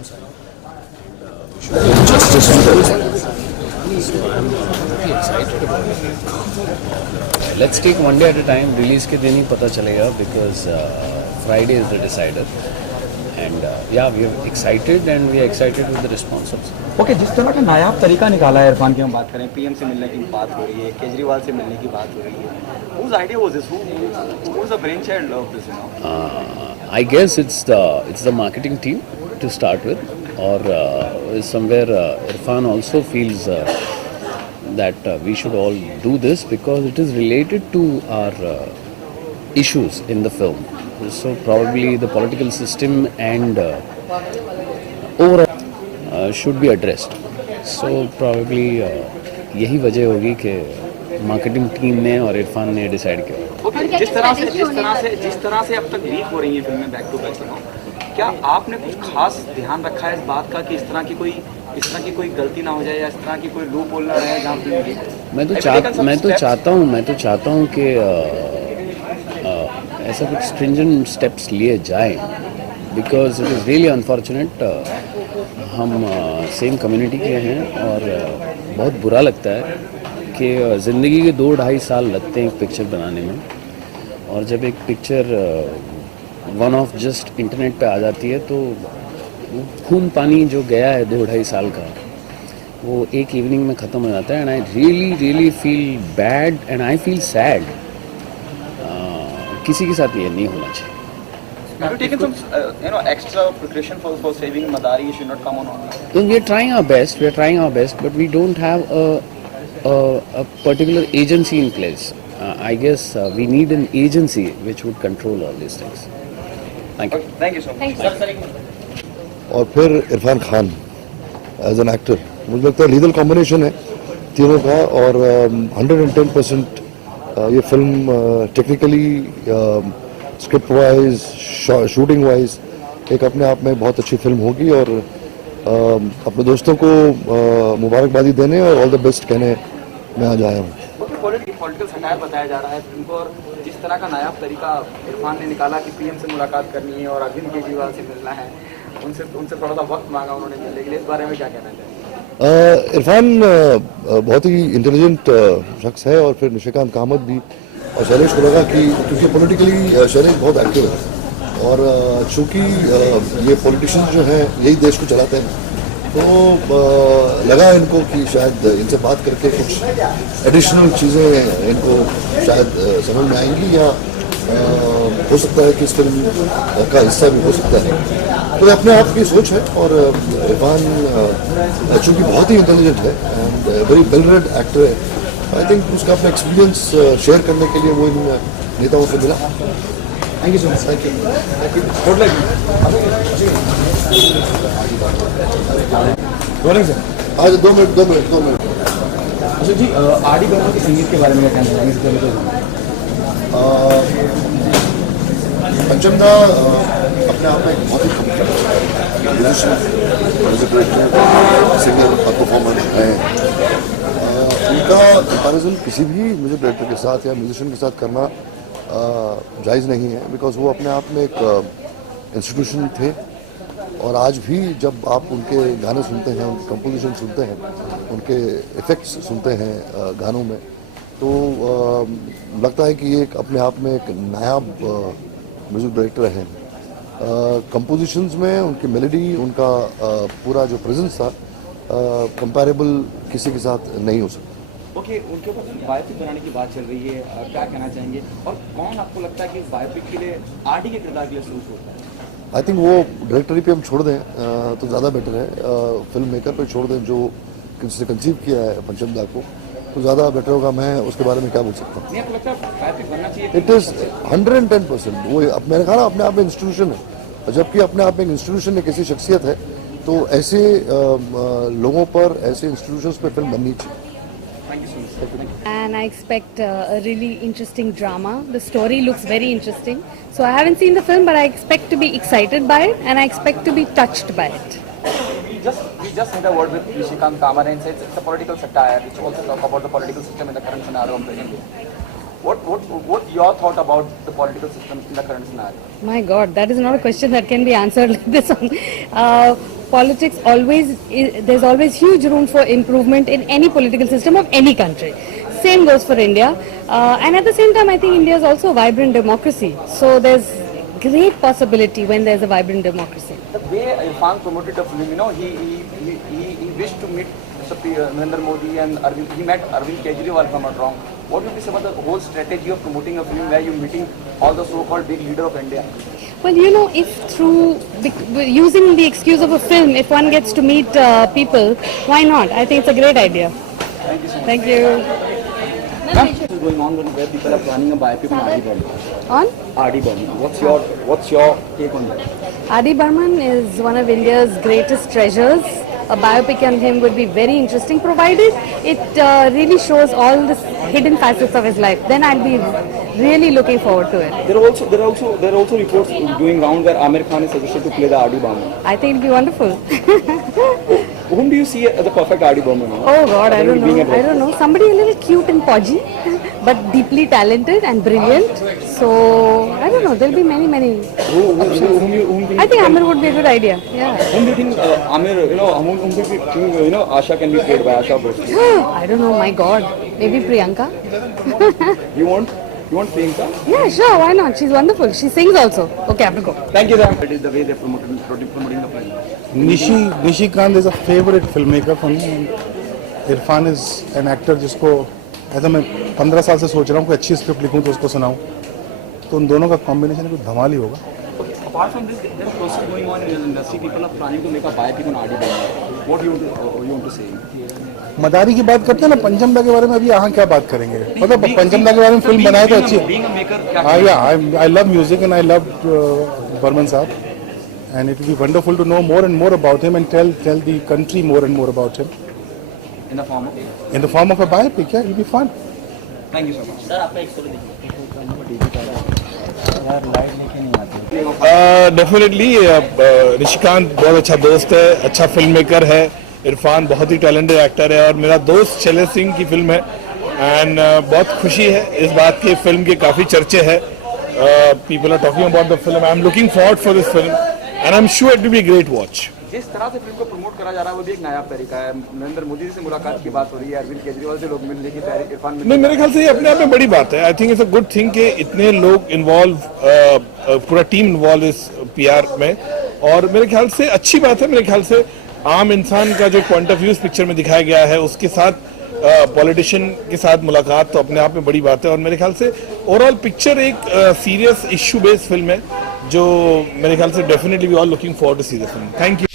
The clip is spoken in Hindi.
film side. We should do justice to that. So I'm pretty excited about it. Let's take one day at a time. Release के दिन ही पता चलेगा because Friday is the decider. And yeah, we are excited and we are excited with the response also. Okay, जिस तरह का नायाब तरीका निकाला है इरफान की हम बात करें, पीएम से मिलने की बात हो रही है, केजरीवाल से मिलने की बात हो रही है, whose idea was this? Who was the brainchild of this? I guess it's the marketing team to start with, or somewhere Irfan also feels that we should all do this because it is related to our issues in the film. So probably the political system and overall should be addressed. So probably यही वजह होगी कि मार्केटिंग टीम ने और इरफान ने डिसाइड किया। ओके, जिस तरह से अब तक लीक हो रही है फिल्में बैक टू बैक, क्या आपने कुछ खास ध्यान रखा है इस बात का कि इस तरह की कोई गलती ना हो जाए या इस तरह की कोई लूप होल ना रहे जहाँ फिल्म की? मैं तो चाहता हूँ कि ऐसा कुछ स्ट्रिंजेंट स्टेप्स लिए जाएं because it is really unfortunate. हम सेम कम्युनिटी के हैं और बहुत बुरा लगता है कि ज़िंदगी के 2-2.5 साल लगते हैं एक पिक्चर बनाने में, और जब एक picture one of just internet पे आ जाती है तो खून पानी जो गया है 2-2.5 साल का वो एक इवनिंग में ख़त्म हो जाता है। And I really feel bad and I feel sad. किसी के साथ ये नहीं होना चाहिए। Have you taken some, extra precaution for saving Madari? You should not come on. We are trying our best, but we don't have a particular agency in place. I guess we need an agency which would control all these things. Thank you. Thank you so much. और फिर Irfan Khan as an actor, मुझे लगता है लीगल कॉम्बिनेशन है तीनों का, और 110% ये film technically, script wise, shooting wise एक अपने आप में बहुत अच्छी फिल्म होगी। और अपने दोस्तों को मुबारकबादी देने और ऑल द बेस्ट कहने मैं आज आया हूँ। पॉलिटिकल सटायर बताया जा रहा है फिल्म को, और जिस तरह का नायाब तरीका इरफान ने निकाला कि पीएम से मुलाकात करनी है और अरविंद केजरीवाल से मिलना है, उनसे थोड़ा सा वक्त मांगा उन्होंने मिलने के लिए, इस बारे में क्या कहना चाहिए? इरफान बहुत ही इंटेलिजेंट शख्स है, और फिर निशिकांत कामत भी, और शैलेश को लगा कि क्योंकि पॉलिटिकली शैलेश बहुत एक्टिव है और चूँकि ये पॉलिटिशियंस जो हैं यही देश को चलाते हैं, तो लगा इनको कि शायद इनसे बात करके कुछ एडिशनल चीज़ें इनको शायद समझ में आएंगी, या हो सकता है कि इस फिल्म का हिस्सा भी हो सकता है। तो ये अपने आप की सोच है, और इरफान चूँकि बहुत ही इंटेलिजेंट है and very well read actor है, आई थिंक उसका अपना एक्सपीरियंस शेयर करने के लिए वो इन नेताओं से मिला। Thank you so much. Thank you. Rolling sir, आज 2 मिनट। अच्छा जी, आर डी बर्मन के संगीत के बारे में क्या कहना चाहेंगे? पंचमदा अपने आप में एक बहुत ही सिंगर और परफॉर्मर हैं। उनका कंपैरिजन किसी भी म्यूजिक डायरेक्टर के साथ या म्यूजिशियन के साथ करना जायज़ नहीं है, बिकॉज वो अपने आप में एक इंस्टीट्यूशन थे, और आज भी जब आप उनके गाने सुनते हैं, उनके कंपोजिशन सुनते हैं, उनके इफ़ेक्ट्स सुनते हैं गानों में, तो लगता है कि ये अपने आप में एक नायाब म्यूज़िक डायरेक्टर हैं। कंपोजिशंस में उनकी मेलोडी, उनका पूरा जो प्रेजेंस था, कंपैरेबल किसी के साथ नहीं हो सकता। ओके, उनके ऊपर बायोपिक बनाने की बात चल रही है, क्या कहना चाहेंगे, और कौन आपको लगता है कि बायोपिक के लिए आर डी के किरदार के लिए सूट होता है? आई थिंक वो डायरेक्टरी पे हम छोड़ दें तो ज़्यादा बेटर है, फिल्म मेकर पे छोड़ दें जो किसी कंसीव किया है पंचमदा को, तो ज़्यादा बेटर होगा। मैं उसके बारे में क्या बोल सकता हूँ? It is 110%। वो मैंने कहा ना, अपने आप में इंस्टीट्यूशन है, जबकि अपने आप में एक इंस्टीट्यूशन है, किसी शख्सियत है, तो ऐसे लोगों पर, ऐसे इंस्टीट्यूशंस पे फिल्म बननी चाहिए। And I expect a really interesting drama. The story looks very interesting. So I haven't seen the film, but I expect to be excited by it, and I expect to be touched by it. We just had a word with Nishikant Kamat and said it's a political satire, which also talk about the political system in the current scenario of India. What your thought about the political system in the current scenario? My God, that is not a question that can be answered like this. politics there's always huge room for improvement in any political system of any country. Same goes for India. And at the same time, I think India is also a vibrant democracy. So there's great possibility when there's a vibrant democracy. The way Irfan promoted the film, you know, he wished to meet Mr. Narendra Modi and he met Arvind Kejriwal, if I'm not wrong. What would be some of the whole strategy of promoting a film where you're meeting all the so-called big leader of India? Well, you know, if using the excuse of a film, if one gets to meet people, why not? I think it's a great idea. Thank you so much. Thank you. What is going on where people are planning a biopic on R.D. Burman? On? R.D. Burman. What's your take on that? R.D. Burman is one of India's greatest treasures. A biopic on him would be very interesting, provided it really shows all the hidden facets of his life. Then I'll be really looking forward to it. There are also reports going around where Amir Khan is suggested to play the R.D. Burman. I think it'll be wonderful. Whom do you see as the perfect R.D. Burman? Oh God, I don't know. I don't know. Somebody a little cute and podgy, but deeply talented and brilliant. So I don't know. There'll be many. Whom I think Amir would be a good idea. Yeah. Whom do you think Amir? Whom do you think Asha can be played by Asha Bhosle? I don't know. My God, maybe Priyanka. You want Priyanka? Yeah, sure. Why not? She's wonderful. She sings also. Okay, I have to go. Thank you, sir. It is the way they're promoting the film. Nishi Kant is a favorite filmmaker for me. And Irfan is an actor जिसको ऐसा मैं 15 साल से सोच रहा हूँ कोई अच्छी स्क्रिप्ट लिखूँ तो उसको सुनाऊँ तो उन दोनों का कॉम्बिनेशन कुछ धमाल ही होगा. Apart from this, there is process going on in the industry. People are planning to make a biopic on R.D. Burman. What do you want to say? मदारी की बात करते हैं ना, पंचम दा के बारे में अभी यहाँ क्या बात करेंगे. मतलब पंचम दा के बारे में फिल्म बनाए तो अच्छी. I love music and I love Burman साहब. And it will be wonderful to know more and more about him and tell the country more and more about him. In the form of? In the form of a biopic, yeah, it will be fun. Thank you so much. Definitely Nishikant बहुत अच्छा दोस्त है, अच्छा फिल्म मेकर है. इरफान बहुत ही टैलेंटेड एक्टर है और मेरा दोस्त शैलेश सिंह की फिल्म है. एंड बहुत खुशी है इस बात की, फिल्म के काफ़ी चर्चे हैं. People are talking about the film. I am looking forward for this film and I am sure it will be great watch. जिस तरह से फिल्म को प्रमोट करा जा रहा है वो भी एक नया तरीका है. नरेंद्र मोदी से मुलाकात की बात हो रही है, अरविंद केजरीवाल से लोग मिलने की तैयारी. इरफान नहीं, मेरे ख्याल से ये अपने आप में बड़ी बात है. I think it's a good thing कि इतने लोग इन्वॉल्व, पूरा टीम इन्वॉल्व इस पीआर में. और मेरे ख्याल से अच्छी बात है. मेरे ख्याल से आम इंसान का जो पॉइंट ऑफ व्यू इस पिक्चर में दिखाया गया है उसके साथ पॉलिटिशियन के साथ मुलाकात तो अपने आप में बड़ी बात है. और मेरे ख्याल से ओवरऑल पिक्चर एक सीरियस इश्यू बेस्ड फिल्म है जो मेरे ख्याल से definitely we are looking forward to see the film. Thank you.